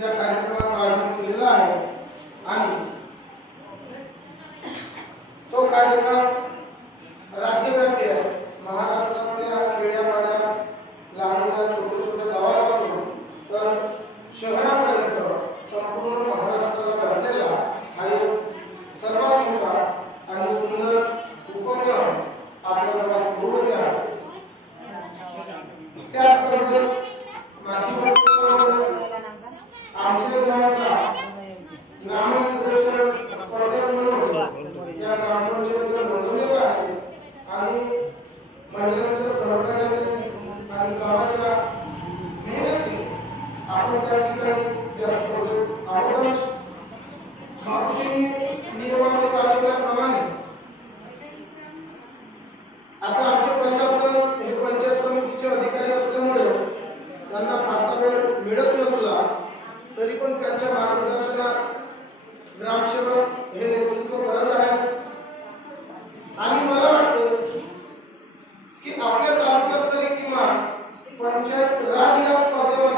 या कार्यक्रमाचं आयोजन केलेलं आहे आणि तो कार्यक्रम राज्यव्यापी आहे। महाराष्ट्रातल्या खेड्यापाड्या लहानल्या छोट्या गावापासून तर शहरापर्यंत संपूर्ण महाराष्ट्राला व्यापलेला हा एक सर्वात मोठा आणि सुंदर उपक्रम आपल्याला सुरू होते आहे। त्याचबरोबर माझी आमच्या गावाचा नामनिर्देशन स्पर्धा म्हणून या ग्रामपंचायतीला बोलवलेलं आहे आणि महिलांच्या सहकार्याने आणि गावाच्या मेहनतीने आपण त्या ठिकाणी त्या स्पर्धेत आहोत। बापूजींनी नियमावली वाचवल्याप्रमाणे आता आमचे प्रशासन हे पंचायत समितीचे अधिकारी असल्यामुळे त्यांना फारसा वेळ मिळत नसला तरी पण त्यांच्या मार्गदर्शनाने